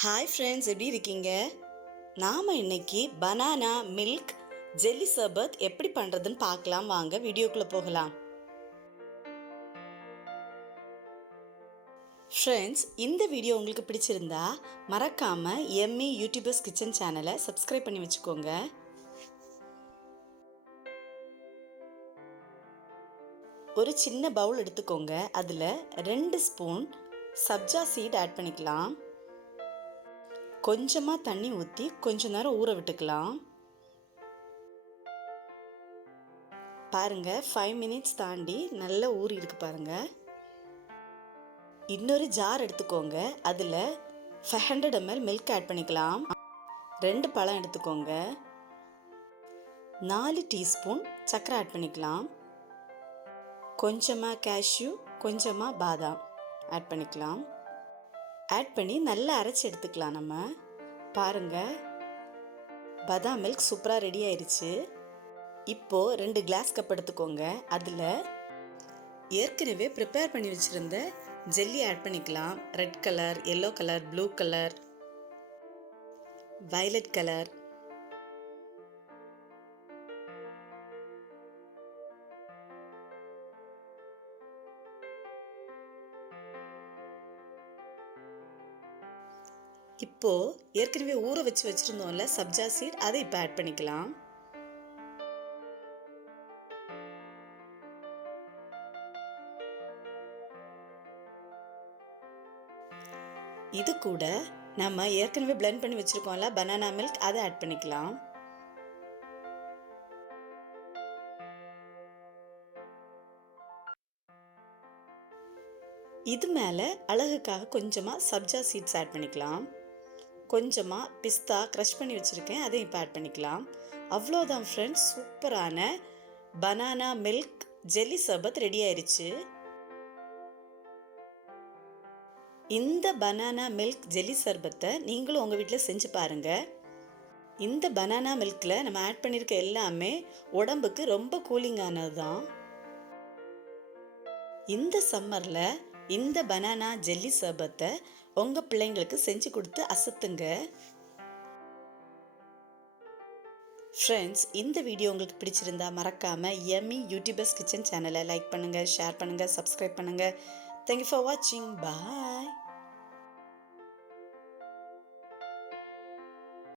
Hi friends, எப்படி இருக்கீங்க? நாம் இன்னைக்கு பனானா மில்க் ஜெல்லி சர்பத் எப்படி பண்ணுறதுன்னு பார்க்கலாம். வாங்க வீடியோக்குள்ளே போகலாம். ஃப்ரெண்ட்ஸ், இந்த வீடியோ உங்களுக்கு பிடிச்சிருந்தா மறக்காமல் எம்மி யூடியூபர்ஸ் கிச்சன் சேனலை சப்ஸ்கிரைப் பண்ணி வச்சுக்கோங்க. ஒரு சின்ன பவுல் எடுத்துக்கோங்க. அதில் 2 ஸ்பூன் சப்ஜா சீட் ஆட் பண்ணிக்கலாம். கொஞ்சமாக தண்ணி ஊற்றி கொஞ்ச நேரம் ஊற விட்டுக்கலாம். பாருங்கள், 5 மினிட்ஸ் தாண்டி நல்லா ஊறி இருக்கு பாருங்கள். இன்னொரு ஜார் எடுத்துக்கோங்க. அதில் 500 ml மில்க் ஆட் பண்ணிக்கலாம். 2 பழம் எடுத்துக்கோங்க. 4 டீஸ்பூன் சர்க்கரை ஆட் பண்ணிக்கலாம். கொஞ்சமாக கேஷ்யூ, கொஞ்சமாக பாதாம் ஆட் பண்ணிக்கலாம். ஆட் பண்ணி நல்லா அரைச்சி எடுத்துக்கலாம். நம்ம பாருங்கள், பாதாம் மில்க் சூப்பராக ரெடி ஆயிடுச்சு. இப்போது 2 கிளாஸ் கப் எடுத்துக்கோங்க. அதில் ஏற்கனவே ப்ரிப்பேர் பண்ணி வச்சுருந்த ஜெல்லி ஆட் பண்ணிக்கலாம். Red colour, yellow colour, blue colour, violet colour. இப்போது ஏற்கனவே ஊற வச்சுருந்தோம்ல சப்ஜா சீட், அதை இப்போ ஆட் பண்ணிக்கலாம். இது கூட நம்ம ஏற்கனவே பிளெண்ட் பண்ணி வச்சுருக்கோம்ல பனானா மில்க், அதை ஆட் பண்ணிக்கலாம். இது மேலே அழகுக்காக கொஞ்சமாக சப்ஜா சீட்ஸ் ஆட் பண்ணிக்கலாம். கொஞ்சமாக பிஸ்தா க்ரஷ் பண்ணி வச்சுருக்கேன், அதையும் இப்போ ஆட் பண்ணிக்கலாம். அவ்வளோதான் ஃப்ரெண்ட்ஸ், சூப்பரான பனானா மில்க் ஜெல்லி சர்பத் ரெடி ஆயிடுச்சு. இந்த பனானா மில்க் ஜெல்லி சர்பத்தை நீங்களும் உங்கள் வீட்டில் செஞ்சு பாருங்கள். இந்த பனானா மில்கில் நம்ம ஆட் பண்ணியிருக்க எல்லாமே உடம்புக்கு ரொம்ப கூலிங்கானது தான். இந்த சம்மரில் இந்த பனானா ஜெல்லி சர்பத்தை உங்கள் பிள்ளைங்களுக்கு செஞ்சு கொடுத்து அசத்துங்க. ஃப்ரெண்ட்ஸ், இந்த வீடியோ உங்களுக்கு பிடிச்சிருந்தா மறக்காமல் எம்மி யூடியூபர்ஸ் கிச்சன் சேனலை லைக் பண்ணுங்கள், ஷேர் பண்ணுங்கள், சப்ஸ்கிரைப் பண்ணுங்கள். தேங்க்யூ ஃபார் வாட்சிங். பாய்.